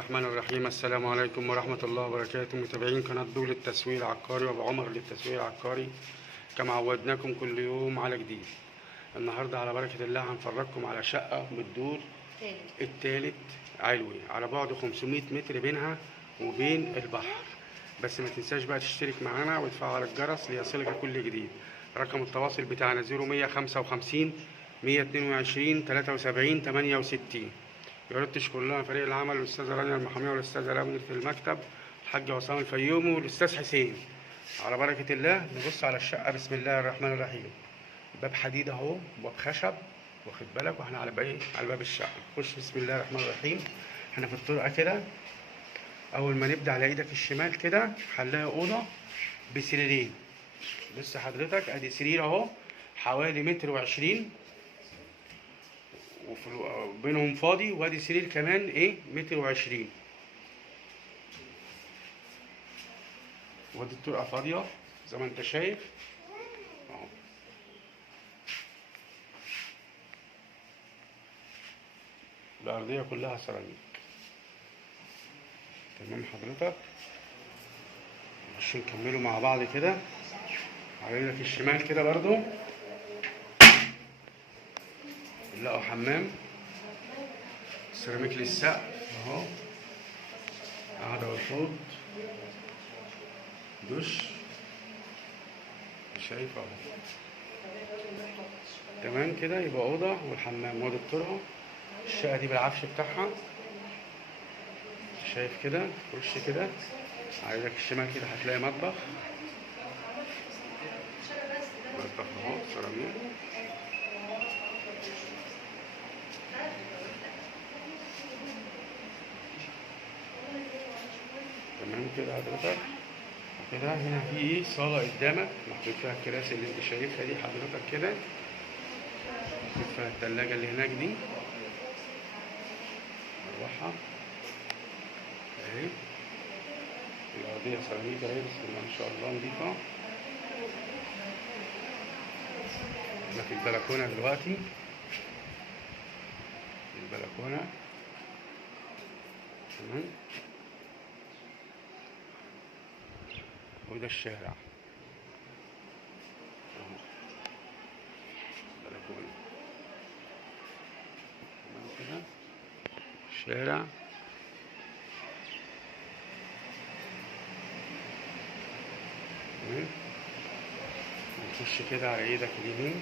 الرحمن الرحيم. السلام عليكم ورحمة الله وبركاته، متابعين قناة دول التسويق العقاري وأبو عمر للتسويق العقاري. كما عودناكم كل يوم على جديد. النهاردة على بركة الله هنفرجكم على شقة بالدور الثالث علوي، على بعد 500 متر بينها وبين البحر. بس ما تنساش بقى تشترك معانا وتفعل الجرس ليصلك كل جديد. رقم التواصل بتاعنا 0155 122 73 68. يا ريت تشكر لنا فريق العمل، الاستاذه رانيا المحاميه والاستاذه لميا في المكتب، الحاج عصام الفيومي والاستاذ حسين. على بركه الله نبص على الشقه. بسم الله الرحمن الرحيم. باب حديد اهو، باب خشب، واخد بالك، واحنا على باب الشقه. نخش بسم الله الرحمن الرحيم. احنا في الطرقه كده، اول ما نبدا على ايدك الشمال كده هنلاقي اوضه بسريرين. بص حضرتك، ادي سرير اهو حوالي 1.20 متر، وبينهم فاضي، وادي سرير كمان 1.20 متر، وادي الطرقه فاضيه زي ما انت شايف اهو. الارضيه كلها سيراميك. تمام حضرتك، نخش نكملوا مع بعض كده. على ايدك الشمال كده برضو نلاقوا حمام سيراميك للسقف اهو، قاعده والحوض، دش، شايف اهو. تمام كده، يبقى اوضه والحمام وادي الطرقه. الشقه دي بالعفش بتاعها، شايف كده. خش كده على ايدك الشمال كده هتلاقي مطبخ اهو سيراميك. تمام كده حضرتك. كده هنا في صاله قدامك محطوط فيها الكراسي اللي انت شايفها دي حضرتك كده، محطوط فيها التلاجة اللي هناك دي، مروحة اهي. الأرضية سيراميك اهي، بسم الله ما شاء الله نضيفة. احنا في البلكونة دلوقتي، البلكونة تمام، وده الشارع اهو، بلكونة تمام كده، الشارع. نخش كده على ايدك اليمين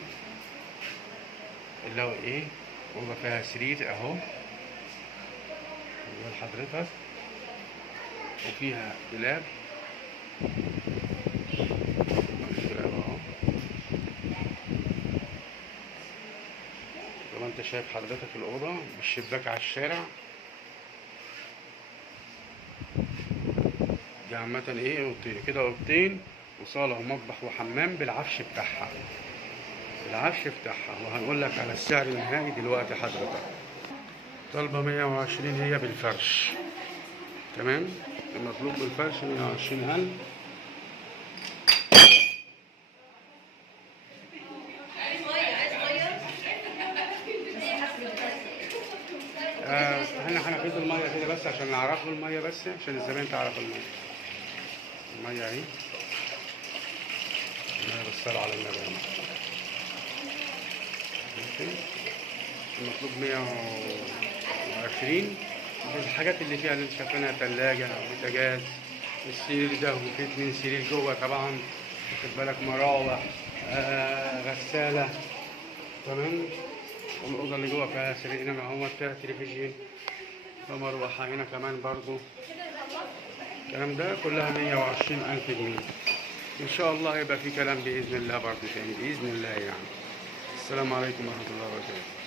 اللي هو اوضه فيها سرير اهو لحضرتك، وفيها دولاب اهو زي ما انت شايف حضرتك. الاوضه بالشباك على الشارع دي عامه اوضتين كده، اوضتين وصاله ومطبخ وحمام بالعفش بتاعها، وهنقول لك على السعر النهائي دلوقتي. حضرتك طالبه 120 هي بالفرش، تمام. المطلوب بالفرش 120,000. احنا هنفيد الميه كده بس عشان نعرفوا الميه، بس عشان الزبائن تعرف الميه اهي. بالصلاة على النبي. المطلوب 120. الحاجات اللي فيها اللي شايفينها تلاجة، بوتاجاز، السرير ده، وفي 2 سرير جوه طبعا، واخد بالك، مراوح، غسالة، تمام. والأوضة اللي جوه فيها سرير هنا اهو، فيها تلفزيون ومروحة هنا كمان برضو. الكلام ده كلها 120,000 جنيه. إن شاء الله هيبقى في كلام بإذن الله برضو تاني بإذن الله يعني. السلام عليكم ورحمة الله وبركاته.